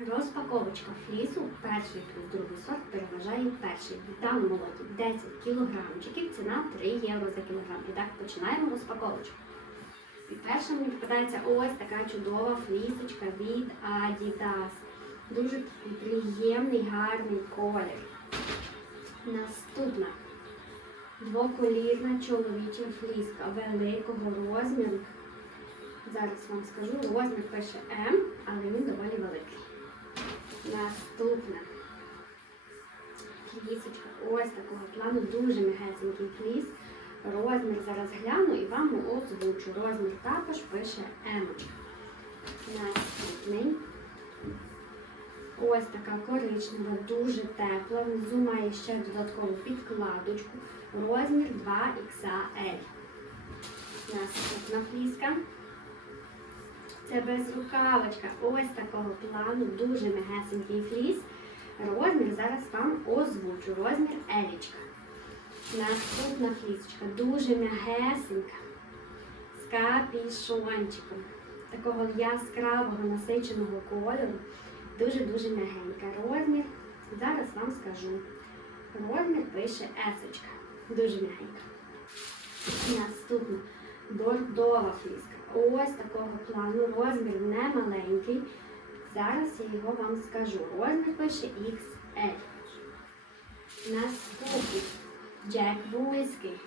Розпаковочка флісу перший плюс другий сорт переважає перший. Даному лоті 10 кілограмчиків, ціна 3 євро за кілограм. І так починаємо розпаковочку. І перша мені попадається ось така чудова флісочка від Adidas. Дуже приємний, гарний колір. Наступна двоколірна чоловіча фліска великого розміру. Зараз вам скажу, розмір пише М, але він доволі великий. Наступна флісочка ось такого плану, дуже м'ягесенький фліс. Розмір зараз гляну і вам озвучу. Розмір також пише М. Наступний. Ось така коричнева, дуже тепла. Внизу має ще додаткову підкладочку. Розмір 2XL. Наступна фліска. Це безрукавочка. Ось такого плану, дуже м'ягесенький фліс. Розмір зараз вам озвучу. Розмір елічка. Наступна флісочка. Дуже м'ягесенька. З капішончиком. Такого яскравого насиченого кольору. Дуже-дуже м'ягенька. Розмір. Зараз вам скажу. Розмір пише есочка. Дуже м'ягенька. Наступна бордова фліска. Ось такого плану. Розмір не маленький. Зараз я його вам скажу. Розмір пише XL. Наступний Джек Вульський.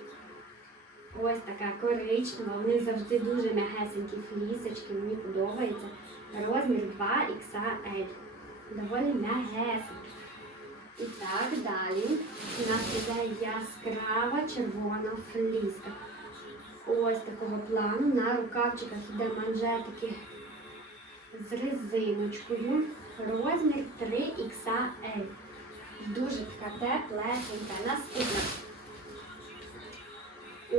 Ось така коричнева. Вони завжди дуже м'ягесенькі флісочки. Мені подобається. Розмір 2XL. Доволі м'ягесенький. І так далі. У нас іде яскрава червона фліска. Ось такого плану. На рукавчиках йде манжетики з резиночкою. Розмір 3XL. Дуже така теплесенька. Наступна.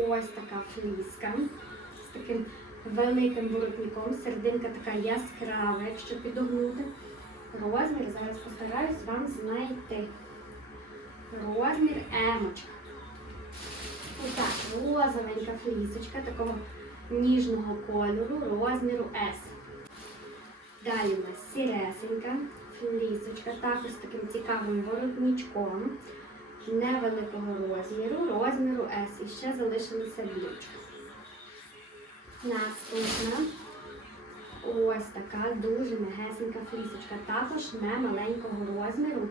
Ось така фліска з таким великим воротником. Серединка така яскрава, якщо підогнути. Розмір зараз постараюсь вам знайти. Розмір емочка. Отак, розовенька флісочка такого ніжного кольору, розміру S. Далі у нас сіресенька флісочка, також з таким цікавим воротничком, невеликого розміру, розміру S. І ще залишилася бірочка. Наступна. Ось така дуже м'ягесенька флісочка, також не маленького розміру.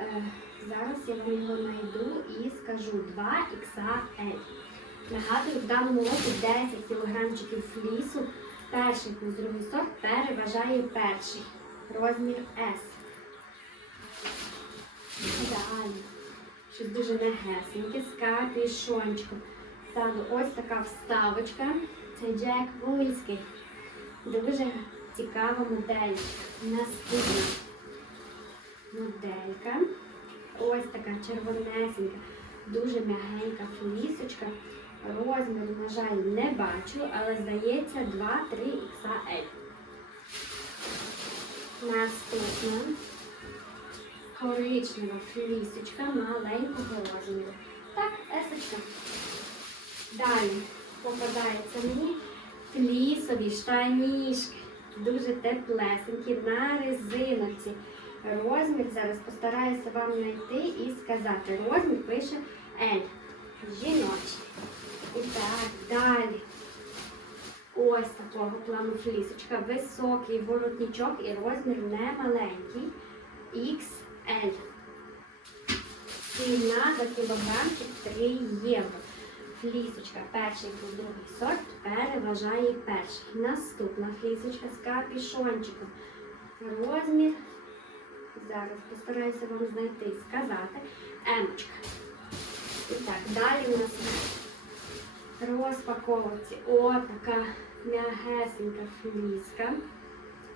Е, зараз я вам його знайду і скажу 2XL. Нагадую, в даному році 10 кілограмчиків флісу. Перший плюс сорт переважає перший. Розмір S. Далі. Щось дуже м'ягесеньке з капішончиком. Ззаду ось така вставочка. Це Джек Вульський. Дуже цікава модель. Наступна моделька. Ось така червонесенька, дуже м'ягенька флісочка. Розміру, на жаль, не бачу, але здається 2-3 XL. Наступна коричнева флісочка маленького розміру. Так, есочка. Далі попадається мені флісові штанішки. Дуже теплесенькі на резиночці. Розмір зараз постараюся вам знайти і сказати. Розмір пише L. Жіночий. І так, далі. Ось такого плану флісочка. Високий воротничок і розмір не маленький. XL. Ціна за кілограмчик 3 євро. Флісочка перший плюс другий сорт переважає перший. Наступна флісочка з капішончиком. Розмір. Зараз постараюся вам знайти і сказати. Емочка. І так, далі у нас розпаковці. О, така м'ягесенька фліска.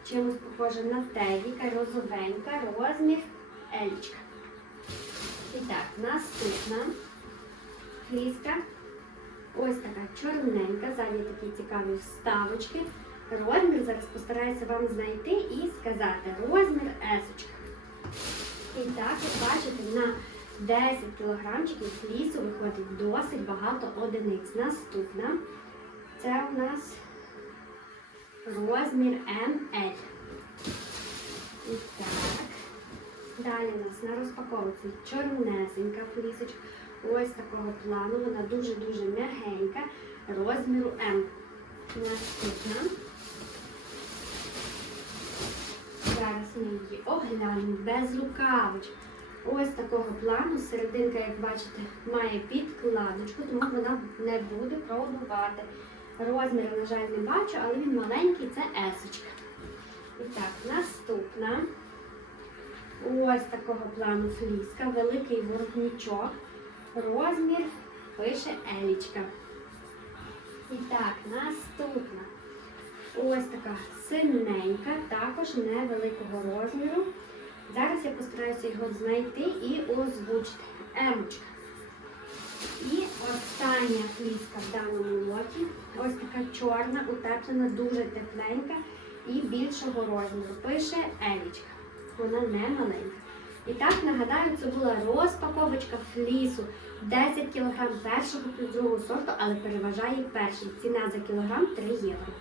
Чимось похожа на тегіка, розовенька, розмір елічка. І так, наступна фліска. Ось така чорненька, ззаді такі цікаві вставочки. Розмір зараз постараюся вам знайти і сказати. Розмір есочка. І так, як бачите, на 10 кілограмчиків флісу виходить досить багато одиниць. Наступна це у нас розмір ML. І так, Далі у нас на розпаковці чорнесенька флісочка. Ось такого плану. Вона дуже-дуже м'ягенька, розміру М. Наступна. Ми її оглянемо без рукавичок. Ось такого плану. Серединка, як бачите, має підкладочку, тому вона не буде пробувати. Розміру, на жаль, не бачу, але він маленький, це есочка. І так, наступна. Ось такого плану фліска, великий воротничок. Розмір пише елічка. І так, наступна. Ось така синенька, також невеликого розміру. Зараз я постараюся його знайти і озвучити. Емочка. І остання фліска в даному лоті. Ось така чорна, утеплена, дуже тепленька і більшого розміру. Пише Елічка. Вона не маленька. І так, нагадаю, це була розпаковочка флісу. 10 кг першого плюс другого сорту, але переважає перший. Ціна за кілограм 3 євро.